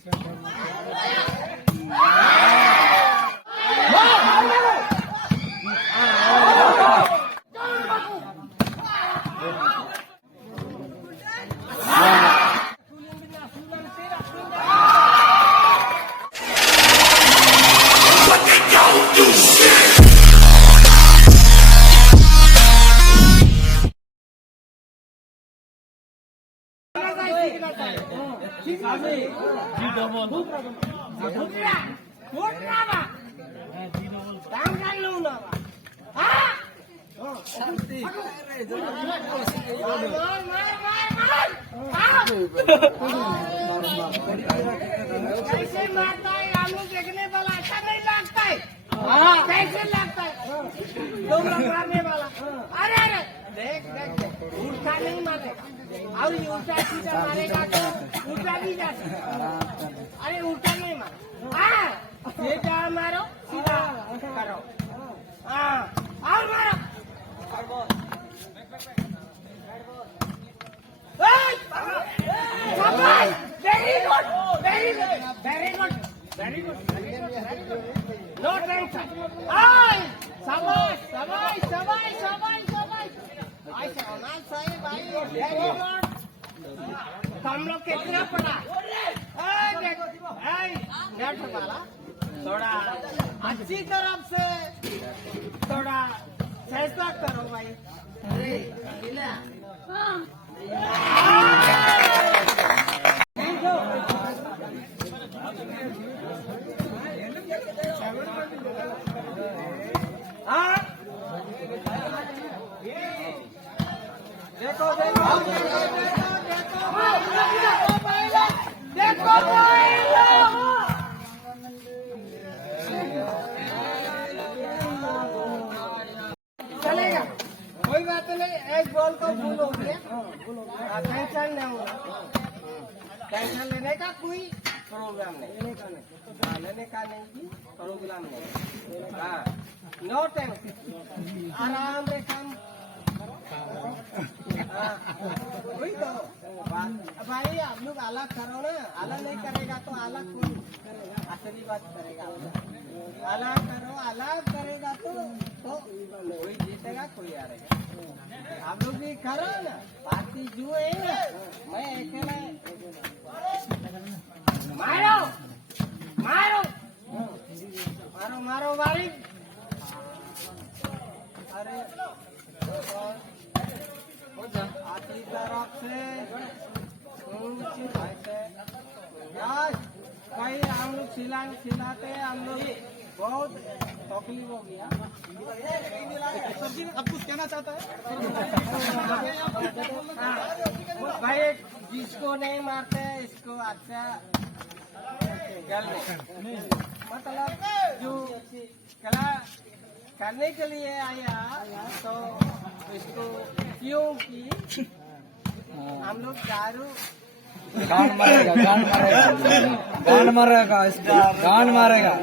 कैसे मारता है हम लोग देखने वाला अच्छा नहीं लगता है। कैसे लगता है लोग मारने वाला। अरे अरे देख देख उल्टा नहीं मारेगा और उल्टा सीधा मारेगा तो उल्टा भी जा सकता। अरे उल्टा नहीं मारो ये क्या मारो सीधा करो और मारो very good very good very good very good no tension शाबाश शाबाश शाबाश शाबाश शाबाश ऐसा होना चाहिए भाई वेरी गुड हम लोग कितना पढ़ा देखो नेट वाला थोड़ा अच्छी तरफ से थोड़ा फैसला करो भाई। देखो देखो देखो चलेगा कोई बात नहीं। एक बॉल को भूल हो गया टेंशन नहीं होगा। टेंशन लेने का कोई प्रोग्राम नहीं लेने का नहीं प्रोग्राम नहीं। नो टेंशन आराम से काम वही तो भाई आप लोग अलग करो ना। अलग नहीं करेगा तो अलग कौन असली बात करेगा। अलग करो अलग करेगा तो कोई जीतेगा कोई हारेगा। आप लोग भी करो ना पार्टी जो है ना मैं अकेला मारो मारो मारो मारो भाई। अरे आखिरी तरफ से भाई हम लोग खिलाते हम लोग बहुत तकलीफ हो गया। अब कुछ कहना चाहता है भाई जिसको नहीं मारते इसको अच्छा मतलब जो कला करने के लिए आया तो इसको क्योंकि हम लोग दारू गान मारेगा इसको गान मारेगा।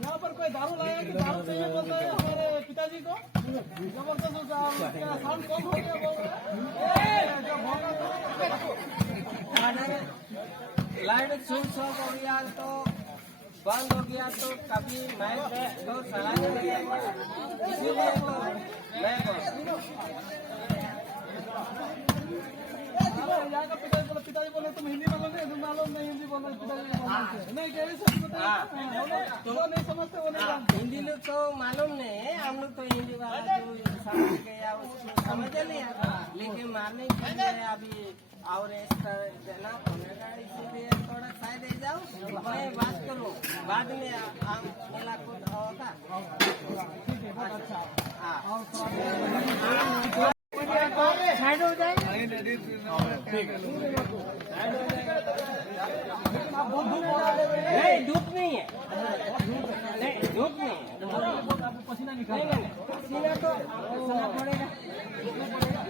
यहाँ पर कोई दारू लाया कि दारू चाहिए बोलता है हमारे पिताजी को जबरदस्त साउंड कम हो गया बोल रहे लाइट स्विच हो गया तो बंद हो गया तो कभी मैं तो चला नहीं इसीलिए तो मैं यहाँ का पिताजी बोले तुम हिंदी मालूम नहीं हिंदी बोलो पिताजी नहीं कह तो नहीं समझते वो नहीं जानते। हिंदी लोग तो मालूम नहीं है हम लोग तो हिंदी वाला जो समझ गया उसको समझ लिया लेकिन मारने के लिए अभी और देना पड़ेगा इसीलिए थोड़ा साइड दे जाओ मैं बात करूँ बाद में मेला कुछ होगा। साइड हो जाए नहीं धूप नहीं है नहीं धूप नहीं है पसीना निकाल पसीना तो पसीना पड़ेगा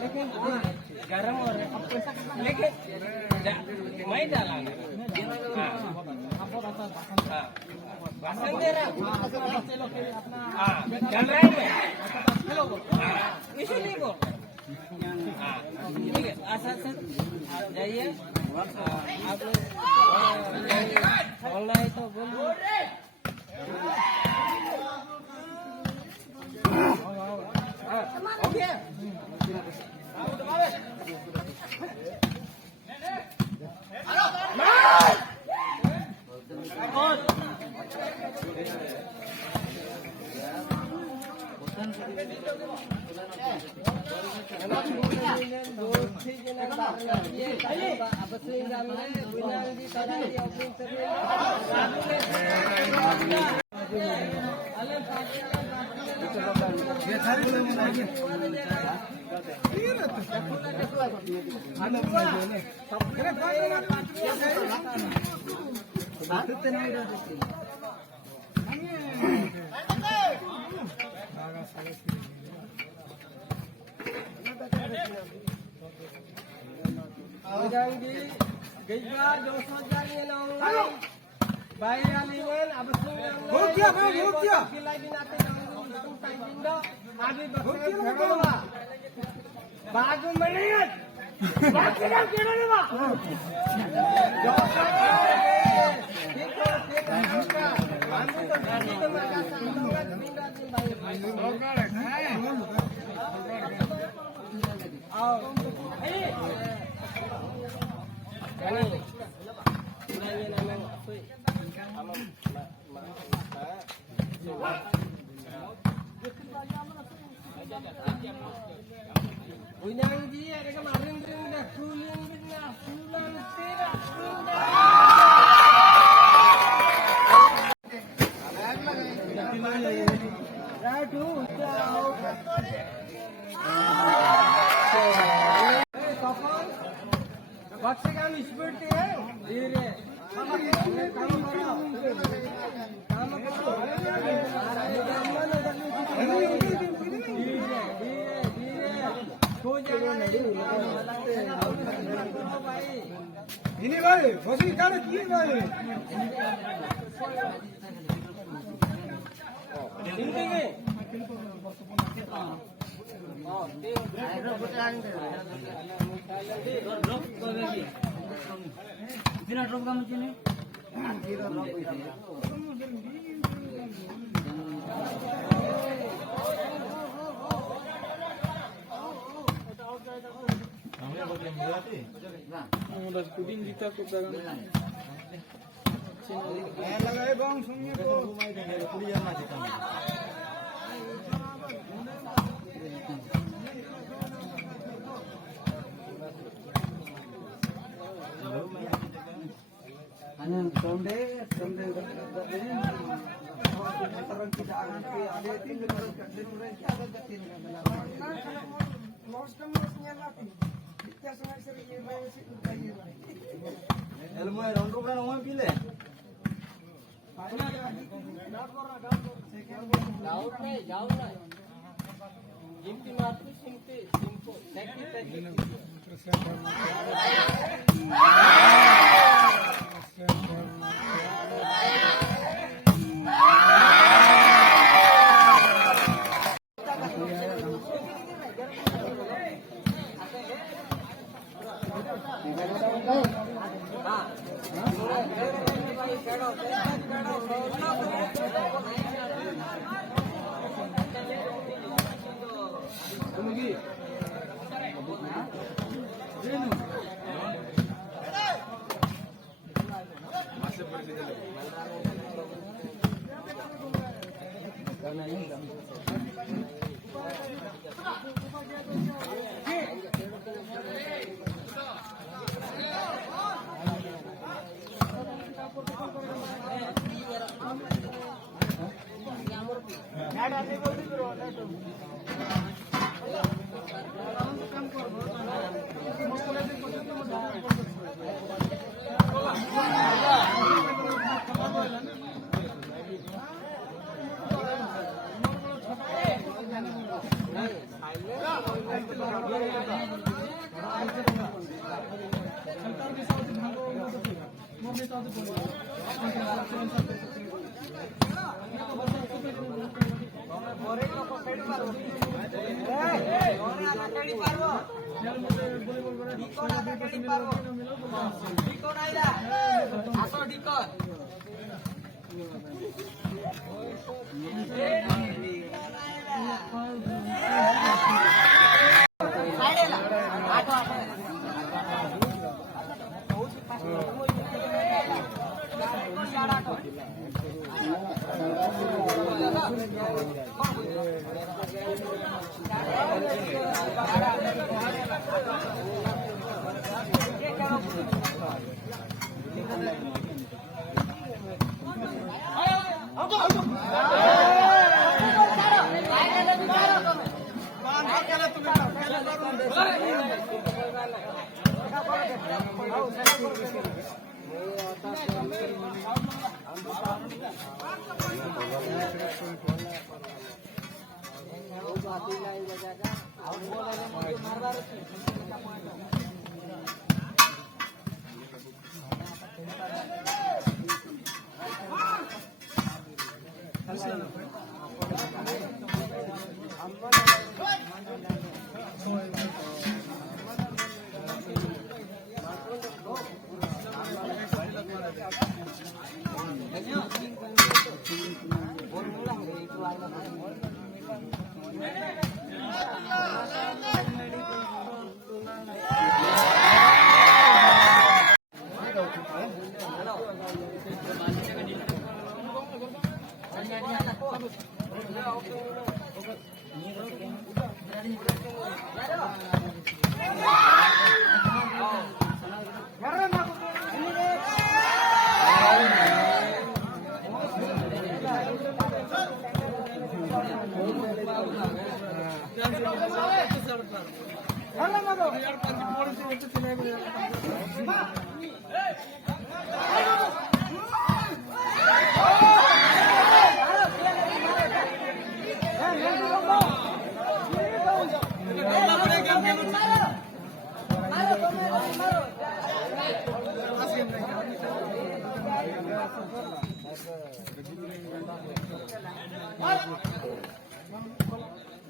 लेकिन गर्म हो रहा है लेकिन मैं डाला भाषण दे रहा चल रहा है इसीलिए को ठीक है अच्छा सर जाइए आप लोग Bago melihat, bago dah kira ni mak. Unang dia ada kemarin dah suling dah sulang tidak बक्से काम स्पीड पे है धीरे काम करो ini भाई फसी काने किए भाई drop kamu sini. udah puding kita ke belakang lagay bang sunyi ko Someday orang kita ada tinggal ilmu yang orang bukan orang pilih. jauh lah. Jimpi mati simpi simpo.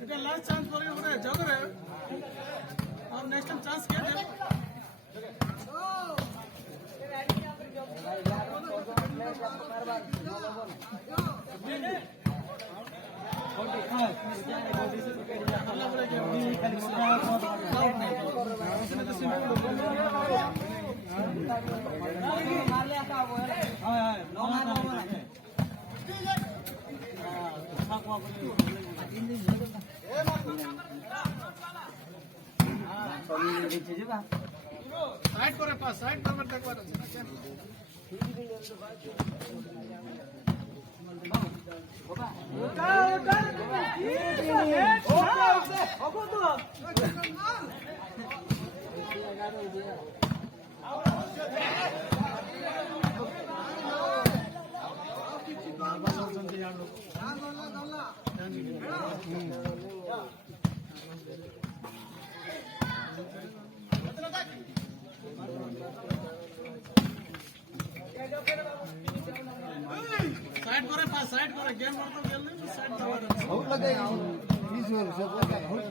এটা লাস্ট চান্স করে ওরে যাও রে আর next time chance কে দে side করে pass side করবে দেখবার আছে side करे पास साइड करे गेम करतो गेले साइड करवा बहुत लगे 20 वर्ष सब लगे बहुत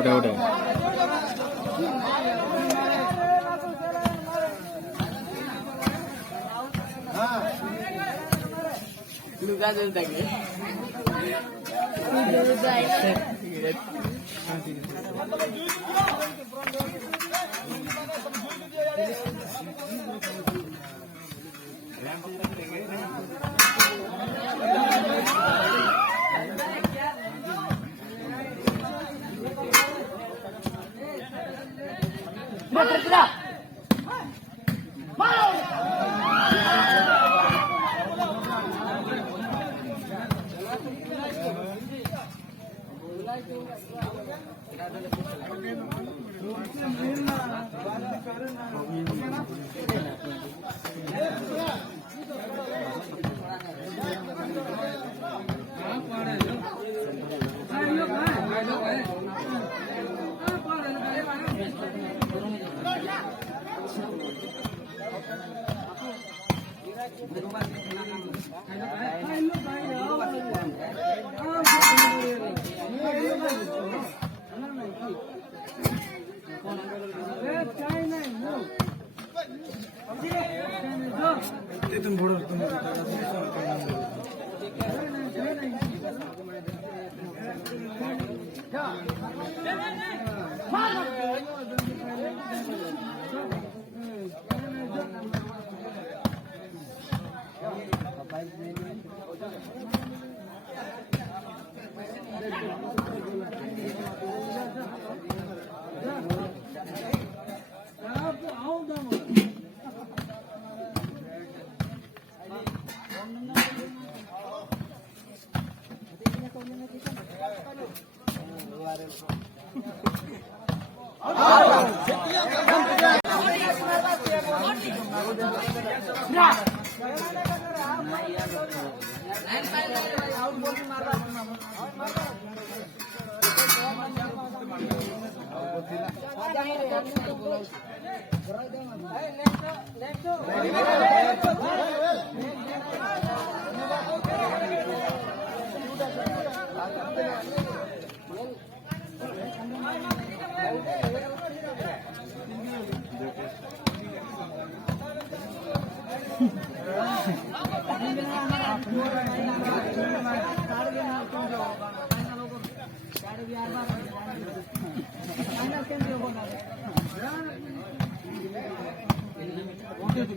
udah udah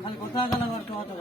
खाली কথা গালা করতে হতো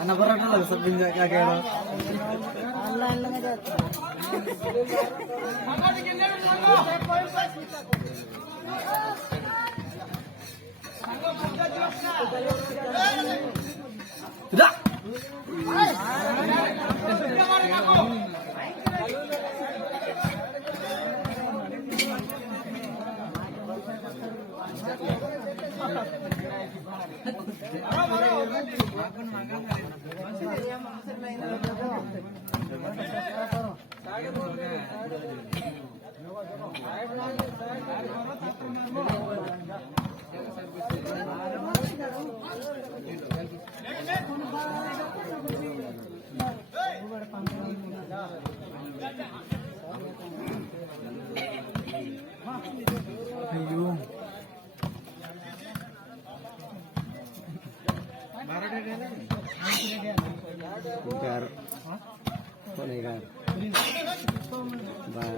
anak berat lah sebelum kakek tidak. Gar. Kok nih gar? Bar.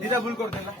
दिदा भूल कर देना